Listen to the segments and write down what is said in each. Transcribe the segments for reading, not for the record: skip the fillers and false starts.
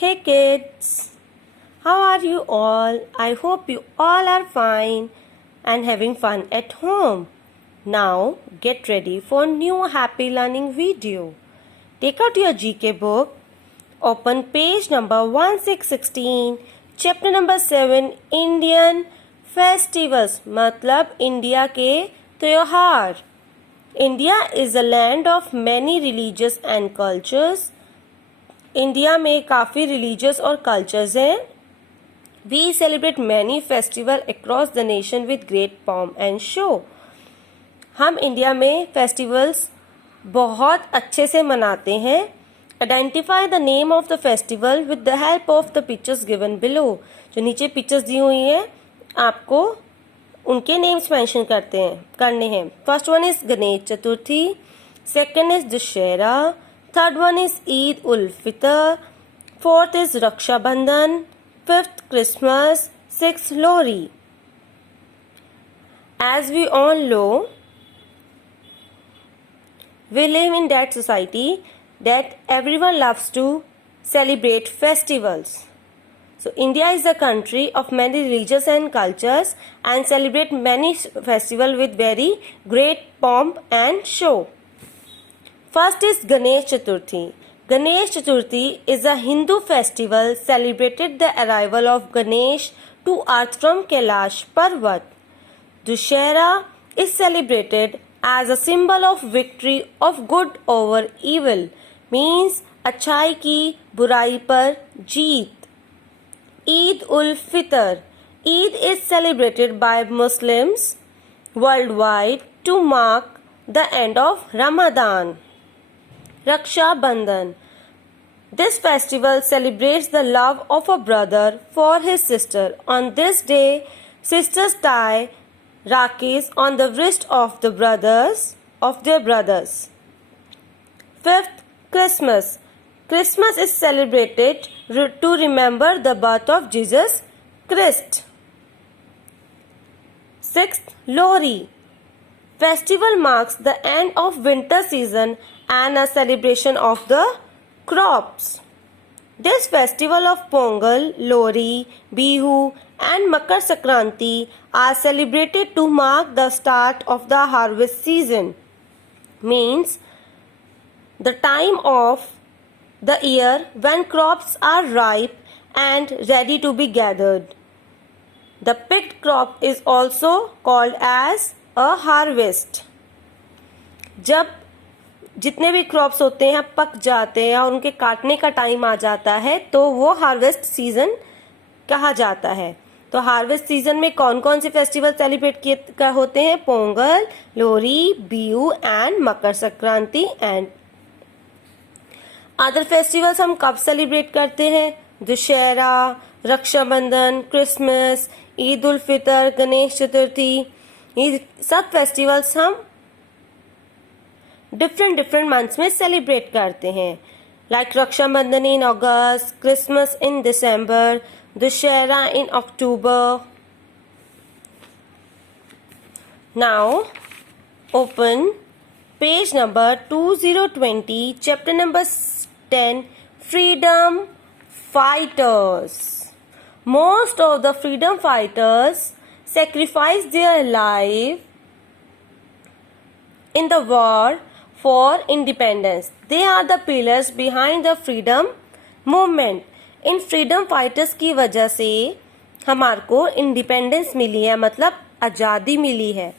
Hey kids, how are you all? I hope you all are fine and having fun at home. Now get ready for new happy learning video. Take out your GK book, open page number 1616, chapter number 7 Indian festivals मतलब India के त्योहार. India is a land of many religious and cultures. India में काफ़ी religious और cultures हैं. We celebrate many festival across the nation with great pomp and show. हम India में festivals बहुत अच्छे से मनाते हैं. Identify the name of the festival with the help of the pictures given below. जो नीचे पिक्चर्स दी हुई हैं आपको उनके नेम्स मेंशन करने हैं. First one is Ganesh Chaturthi, second is Dussehra, third one is Eid ul Fitr, fourth is Raksha Bandhan, fifth Christmas, sixth Lohri. As we all know, we live in that society that everyone loves to celebrate festivals. So India is a country of many religions and cultures and celebrate many festivals with very great pomp and show. First is Ganesh Chaturthi. Ganesh Chaturthi is a Hindu festival celebrated the arrival of Ganesh to earth from Kailash Parvat. Dussehra is celebrated as a symbol of victory of good over evil, means अच्छाई की बुराई पर जीत. Eid ul Fitr. Eid is celebrated by Muslims worldwide to mark the end of Ramadan. Raksha Bandhan. This festival celebrates the love of a brother for his sister. On this day, sisters tie rakis on the wrist of their brothers. Fifth, Christmas. Christmas is celebrated to remember the birth of Jesus Christ. Sixth, Lohri. Festival marks the end of winter season and a celebration of the crops. This festival of Pongal, Lohri, Bihu and Makar Sankranti are celebrated to mark the start of the harvest season, means the time of the year when crops are ripe and ready to be gathered. The picked crop is also called as a harvest. जब जितने भी crops होते हैं पक जाते हैं और उनके काटने का टाइम आ जाता है तो वो हार्वेस्ट सीजन कहा जाता है. तो हार्वेस्ट सीजन में कौन कौन से फेस्टिवल सेलिब्रेट किए होते हैं? Pongal, Lohri, Bihu and Makar Sankranti. And other festivals हम कब सेलिब्रेट करते हैं? दशहरा, रक्षाबंधन, क्रिसमस, ईद उल फितर, गणेश चतुर्थी. ये सब फेस्टिवल्स हम डिफरेंट मंथ्स में सेलिब्रेट करते हैं. Like Rakshabandhan in August, Christmas in December, Dussehra in October. Now open page number 2020, chapter number 10, freedom fighters. Most of the freedom fighters sacrificed their life in the war for independence. They are the pillars behind the freedom movement. In freedom fighters की वजह से हमारे को independence मिली है, मतलब आज़ादी मिली है.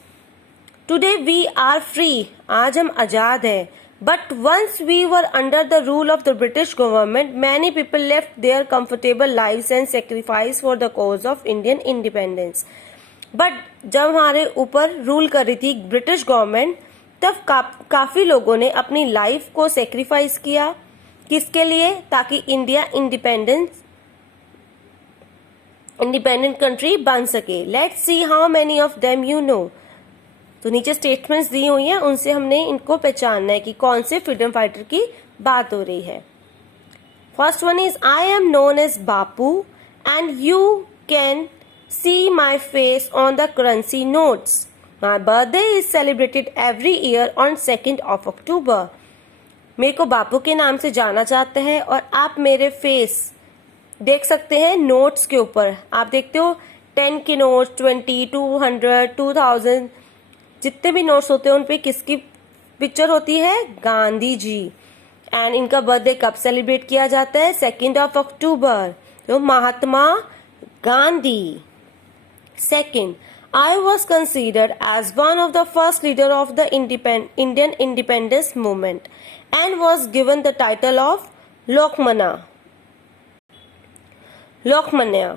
Today we are free. आज हम आज़ाद हैं. But once we were under the rule of the British government, many people left their comfortable lives and sacrificed for the cause of Indian independence. But जब हमारे ऊपर रूल कर रही थी British government तब काफ़ी लोगों ने अपनी लाइफ को सेक्रीफाइस किया. किसके लिए? ताकि इंडिया इंडिपेंडेंट कंट्री बन सके. Let's see how many of them you know. तो नीचे स्टेटमेंट्स दी हुई हैं, उनसे हमने इनको पहचानना है कि कौन से फ्रीडम फाइटर की बात हो रही है. First one is I am known as Bapu and you can see my face on the currency notes. My birthday is celebrated every year on 2nd of October. मेरे को बापू के नाम से जाना जाता है और आप मेरे फेस देख सकते हैं नोट्स के ऊपर, आप देखते हो 10 के नोट्स, 20, 200, 2000, जितने भी नोट्स होते हैं उन पे किसकी पिक्चर होती है? गांधी जी। एंड इनका बर्थडे कब सेलिब्रेट किया जाता है? 2 अक्टूबर। तो Mahatma Gandhi. Second, I was considered as one of the first leader of the Indian independence movement and was given the title of Lokmanya.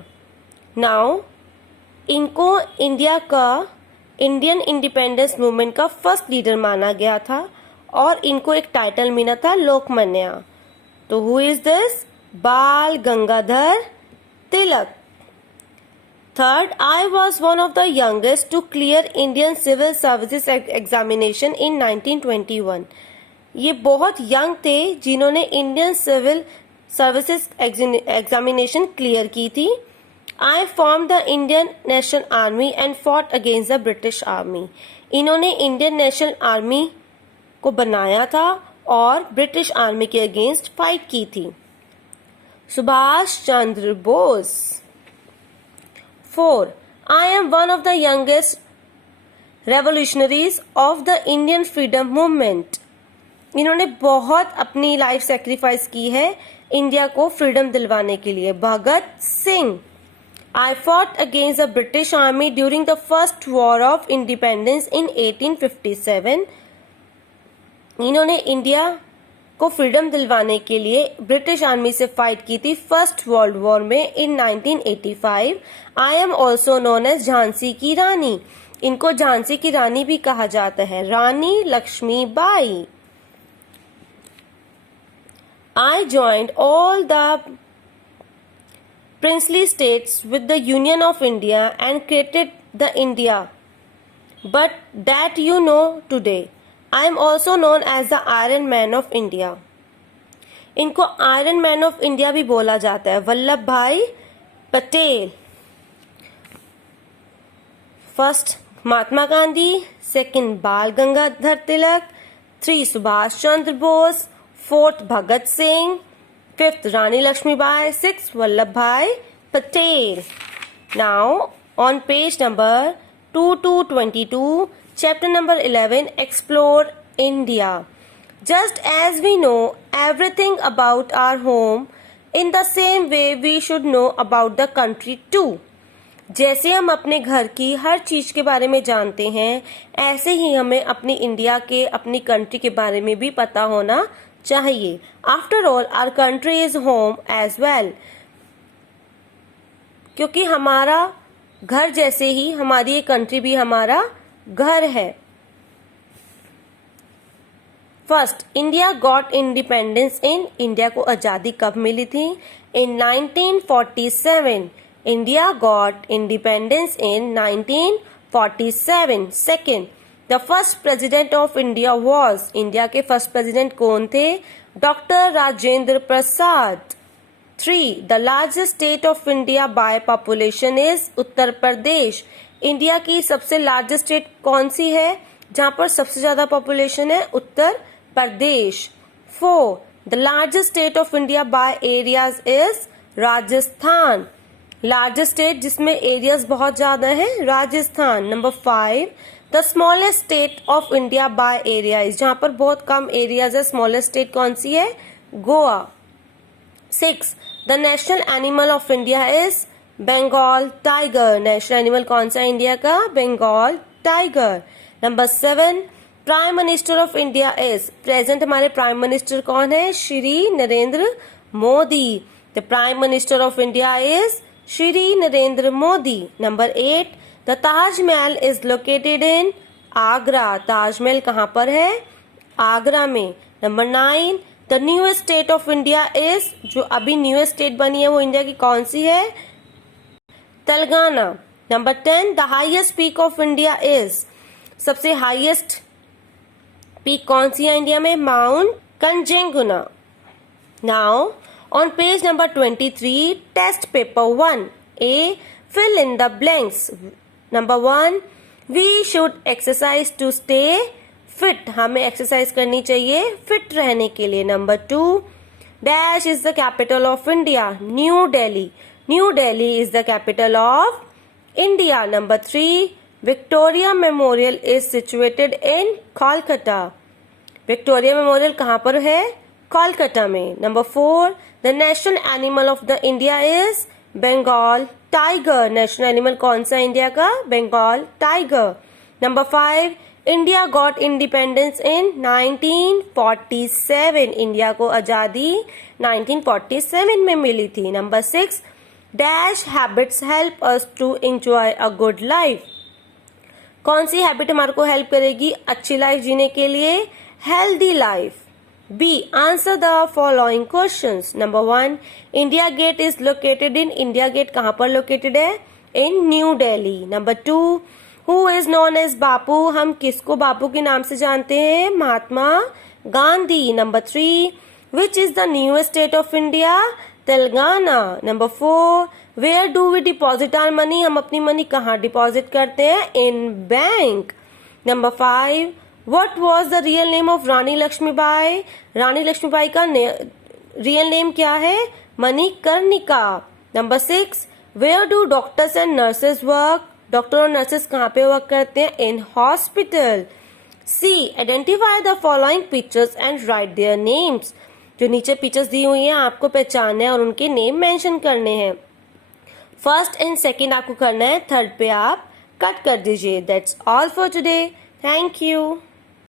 Now, इनको इंडिया का इंडियन इंडिपेंडेंस मूवमेंट का फर्स्ट लीडर माना गया था और इनको एक टाइटल मिला था लोकमान्य। तो हु इज दिस? बाल Gangadhar Tilak. Third, I was one of the youngest to clear Indian Civil Services examination in 1921. ये बहुत यंग थे जिन्होंने Indian civil services examination clear की थी। I formed the Indian National Army and fought against the British Army. इन्होंने Indian national army को बनाया था और ब्रिटिश आर्मी के अगेंस्ट फाइट की थी। Subhash Chandra Bose. 4. I am one of the youngest revolutionaries of the Indian freedom movement. इन्होंने बहुत अपनी लाइफ सेक्रीफाइस की है इंडिया को फ्रीडम दिलवाने के लिए। Bhagat Singh. I fought against the British Army during the first war of independence in 1857. इन्होंने इंडिया को फ्रीडम दिलवाने के लिए ब्रिटिश आर्मी से फाइट की थी फर्स्ट वर्ल्ड वॉर में in 1985। I am also known as Jhansi की रानी। इनको झांसी की रानी भी कहा जाता है, Rani Lakshmibai. I joined all the princely states with the Union of India and created the India but that you know today. I am also known as the Iron Man of India. इनको iron man of India भी बोला जाता है, वल्लभ भाई Patel. First Mahatma Gandhi, second बाल Gangadhar Tilak, 3 Subhash Chandra Bose, 4th Bhagat Singh, 5th रानी Lakshmibai, 6th Vallabh भाई Patel. Now on page number 2 to 22, chapter number 11, explore India. Just as we know everything about our home, in the same way we should know about the country too. जैसे हम अपने घर की हर चीज के बारे में जानते हैं, ऐसे ही हमें अपनी इंडिया के, अपनी कंट्री के बारे में भी पता होना चाहिए। After all our country is home as well. क्योंकि हमारा घर जैसे ही हमारी ये कंट्री भी हमारा घर है। फर्स्ट, इंडिया गॉट इंडिपेंडेंस इन। इंडिया को आजादी कब मिली थी? इन 1947। India got independence in 1947। Second, the first president of India was. India के फर्स्ट प्रेसिडेंट कौन थे? Doctor Rajendra Prasad. 3, the largest state of India by population is Uttar Pradesh. India की सबसे लार्जेस्ट स्टेट कौन सी है जहां पर सबसे ज्यादा पॉपुलेशन है? Uttar Pradesh. 4, the largest state of India by areas is Rajasthan. Largest state जिसमें एरियाज बहुत ज्यादा है, Rajasthan. Number 5, the smallest state of India by area is. जहां पर बहुत कम एरियाज है, स्मॉलेस्ट स्टेट कौन सी है? Goa. 6, the national animal of India is Bengal tiger. National animal कौन सा इंडिया का? Bengal tiger. Number 7, prime minister of India is. Present हमारे प्राइम मिनिस्टर कौन है? Shri Narendra Modi. The prime minister of India is Shri Narendra Modi. Number 8, the Taj Mahal is located इन आगरा। ताजमहल कहाँ पर है? आगरा में। Number 9, the newest state of India is. जो अभी न्यूएस्ट स्टेट बनी है वो इंडिया की कौन सी है? Telangana. Number 10, the highest peak of India is. सबसे हाईएस्ट पीक कौन सी है इंडिया में? Mount Kanchenjunga. Now on page number 23, test paper 1, A, fill in the blanks. Number 1, we should exercise to stay fit. हमें एक्सरसाइज करनी चाहिए फिट रहने के लिए। Number 2, Dash is the capital of India. New Delhi. New Delhi is the capital of India. Number 3. Victoria Memorial is situated in Kolkata. Victoria Memorial कहाँ पर है? कोलकाता में. Number 4. The national animal of the India is Bengal tiger. National animal कौन सा India का? Bengal tiger. Number 5. India got independence in 1947. India को आजादी 1947 में मिली थी. Number 6. Dash habits help us to enjoy a good life. कौन सी हैबिट हमारे को हेल्प करेगी अच्छी लाइफ जीने के लिए? Healthy life. B. Answer the following questions. Number 1. India Gate is located in. India Gate कहाँ पर लोकेटेड है? In New Delhi. Number 2. Who is known as Bapu. हम किसको बापू के नाम से जानते हैं? Mahatma Gandhi. Number 3. Which is the newest state of India? Telangana. Number 4. Where do we deposit our money? हम अपनी मनी कहाँ डिपॉजिट करते हैं? In bank. Number 5. What was the real name of Rani Lakshmibai? Rani Lakshmibai का रियल नेम क्या है? Manikarnika. Number 6. Where do doctors and nurses work? Doctor और nurses कहाँ पे वर्क करते हैं? In hospital. C. Identify the following pictures and write their names. जो नीचे पिक्चर्स दी हुई हैं आपको पहचानना है और उनके नेम मेंशन करने हैं. फर्स्ट एंड सेकंड आपको करना है, थर्ड पे आप कट कर दीजिए. That's all for today. Thank you.